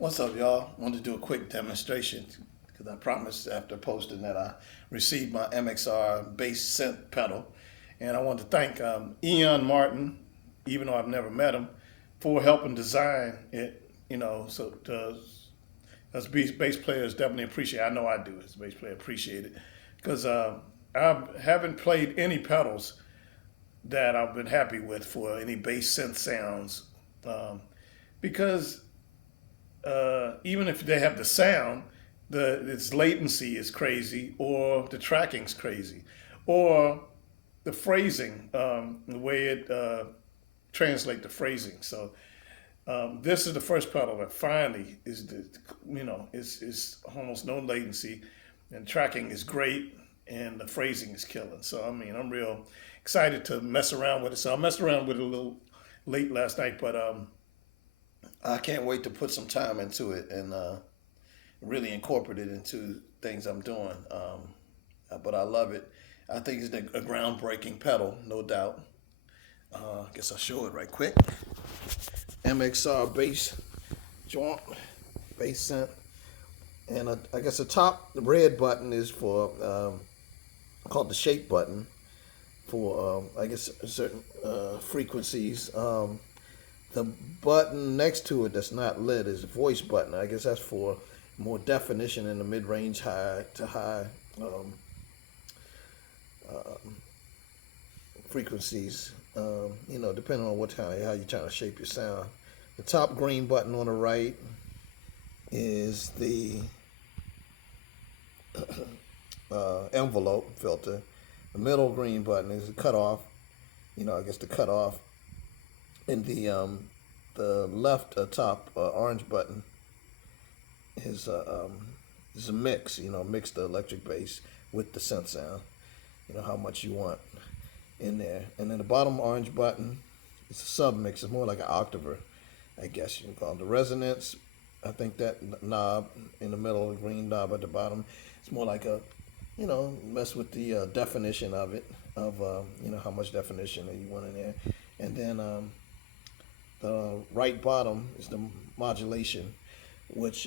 What's up, y'all? I wanted to do a quick demonstration because I promised after posting that I received my MXR Bass Synth pedal. And I want to thank Ian Martin, even though I've never met him, for helping design it. So as bass players definitely appreciate it. I know I do as a bass player appreciate it because I haven't played any pedals that I've been happy with for any bass synth sounds because even if they have the sound, its latency is crazy, or the tracking's crazy, or the phrasing, the way it translates the phrasing. So this is the first pedal that finally is it's almost no latency, and tracking is great, and the phrasing is killing. So I'm real excited to mess around with it. So I messed around with it a little late last night, but I can't wait to put some time into it and really incorporate it into things I'm doing. But I love it. I think it's a groundbreaking pedal, no doubt. I guess I'll show it right quick. MXR Bass Joint, Bass Synth. And I guess the red button is for, called the shape button for, I guess, certain frequencies. The button next to it that's not lit is the voice button. I guess that's for more definition in the mid-range, high to high frequencies, depending on how you're trying to shape your sound. The top green button on the right is the envelope filter. The middle green button is the cutoff, I guess the cutoff. And the left top orange button is a mix, mix the electric bass with the synth sound, how much you want in there. And then the bottom orange button is a sub mix. It's more like an octaver, I guess you can call it. The resonance, I think that knob in the middle, the green knob at the bottom, it's more like a, mess with the definition of it, of, how much definition that you want in there. And then the right bottom is the modulation, which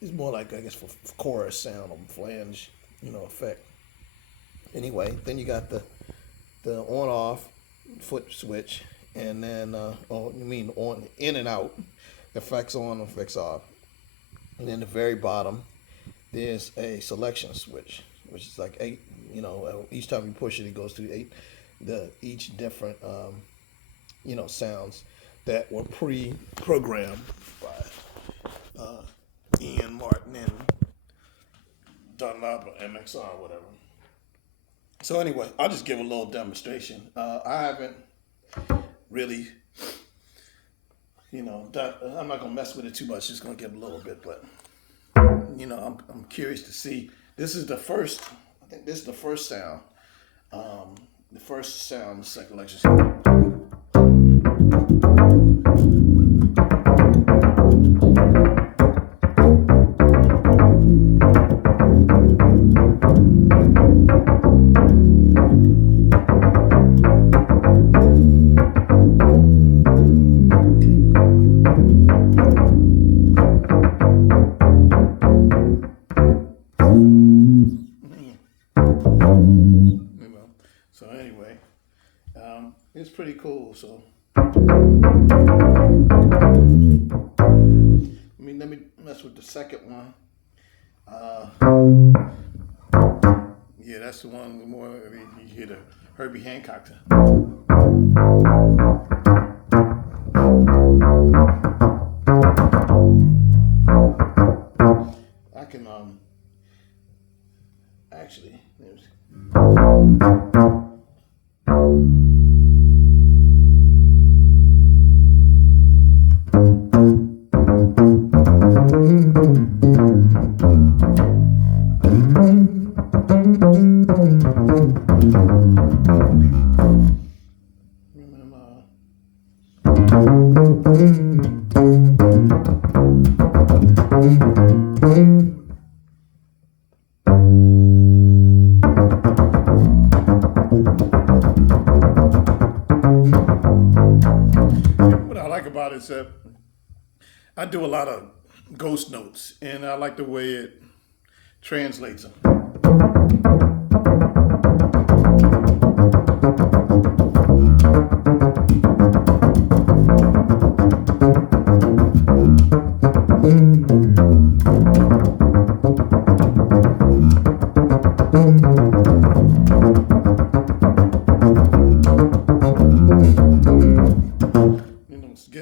is more like, I guess, for chorus sound or flange, effect. Anyway, then you got the on-off foot switch, and then, on in and out, effects on, effects off. And then the very bottom, there's a selection switch, which is like 8, each time you push it, it goes to 8, each different, sounds that were pre-programmed by Ian Martin and Dunlop or MXR or whatever. So anyway, I'll just give a little demonstration. I haven't really, I'm not gonna mess with it too much. Just gonna give a little bit, but I'm curious to see. This is the first. I think this is the first sound. The first sound, the second lecture. So anyway, it's pretty cool. So let me mess with the second one. Yeah, that's the one with more. You hear the Herbie Hancock. I can actually. What I like about it is that I do a lot of ghost notes, and I like the way it translates them.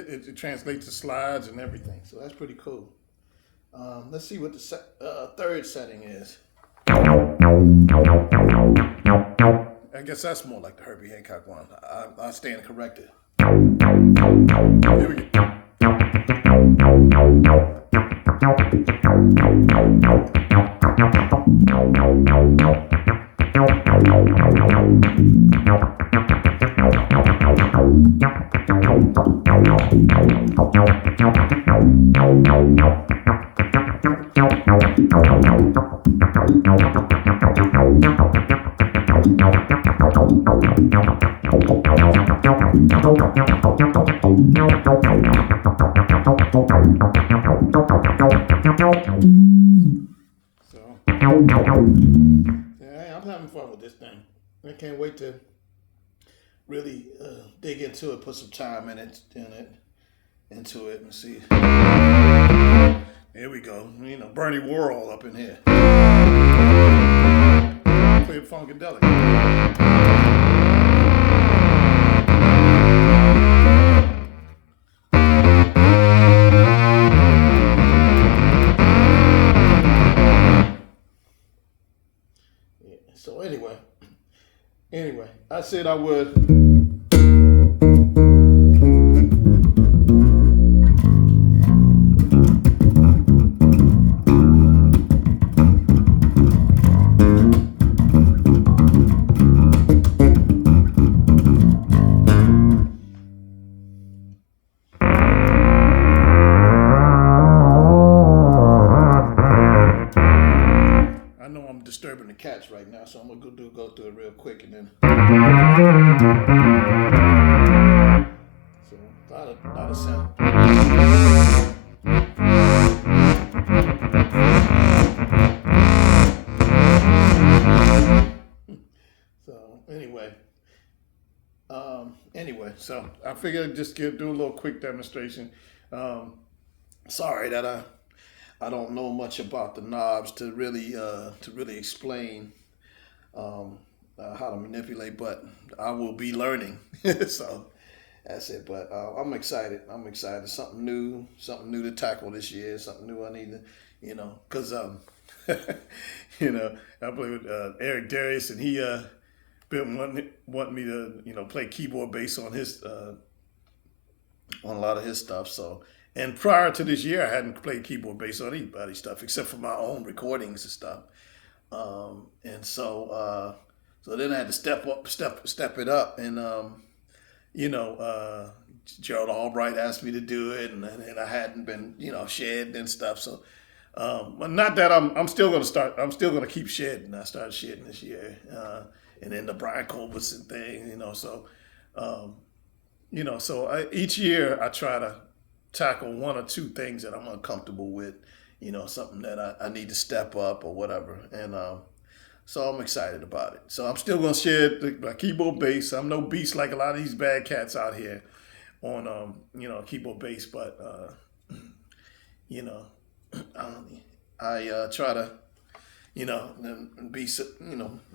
It translates the slides and everything, so that's pretty cool. Let's see what the third setting is. I guess that's more like the Herbie Hancock one. I stand corrected. Here we go. Yeah, I'm having fun with this thing. I can't wait to really dig into it, put some time into it, and see. Here we go. You know, Bernie Worrell up in here. Clear Funkadelic. So anyway, I said I would. Disturbing the cats right now, so I'm gonna go through it real quick and then. So a lot of sound. So anyway, so I figured I'd just do a little quick demonstration. Sorry that I don't know much about the knobs to really explain how to manipulate, but I will be learning. So that's it. But I'm excited. Something new to tackle this year. Something new I need to, because I play with Eric Darius, and he been wanting me to play keyboard bass on his on a lot of his stuff. So. And prior to this year, I hadn't played keyboard bass on anybody's stuff except for my own recordings and stuff. And so then I had to step it up. And Gerald Albright asked me to do it, and I hadn't been shedding and stuff. So, but not that I'm still gonna start. I'm still gonna keep shedding. I started shedding this year, and then the Brian Culbertson thing. So each year I try to tackle one or two things that I'm uncomfortable with, something that I need to step up or whatever. And so I'm excited about it. So I'm still going to share my keyboard bass. I'm no beast like a lot of these bad cats out here on, keyboard bass. But, I try to,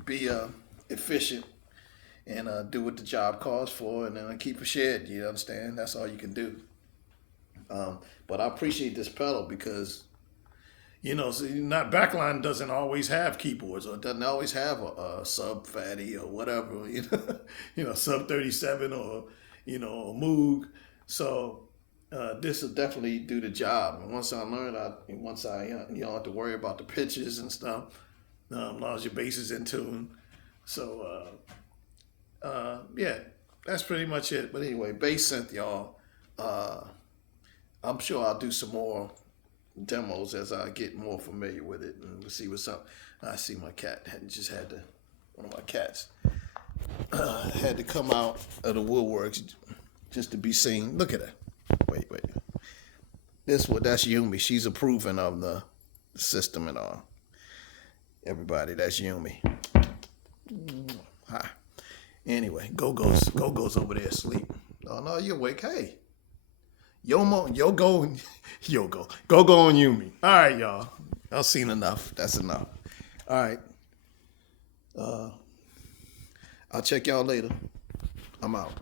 be efficient and do what the job calls for, and then I keep a shed. You understand? That's all you can do. But I appreciate this pedal because, not backline doesn't always have keyboards, or it doesn't always have a sub fatty or whatever, sub 37 or, a Moog. So this will definitely do the job. And once I learn, you don't have to worry about the pitches and stuff, as long as your bass is in tune. So yeah, that's pretty much it. But anyway, bass synth, y'all. I'm sure I'll do some more demos as I get more familiar with it, and we'll see what's up. I see my cat one of my cats had to come out of the woodworks just to be seen. Look at her. Wait. That's Yumi. She's approving of the system and all. Everybody, that's Yumi. Hi. Anyway, Go-Go's over there asleep. Oh no, you're awake. Hey. Go-Go on Yumi. All right, y'all. I've seen enough. That's enough. All right. I'll check y'all later. I'm out.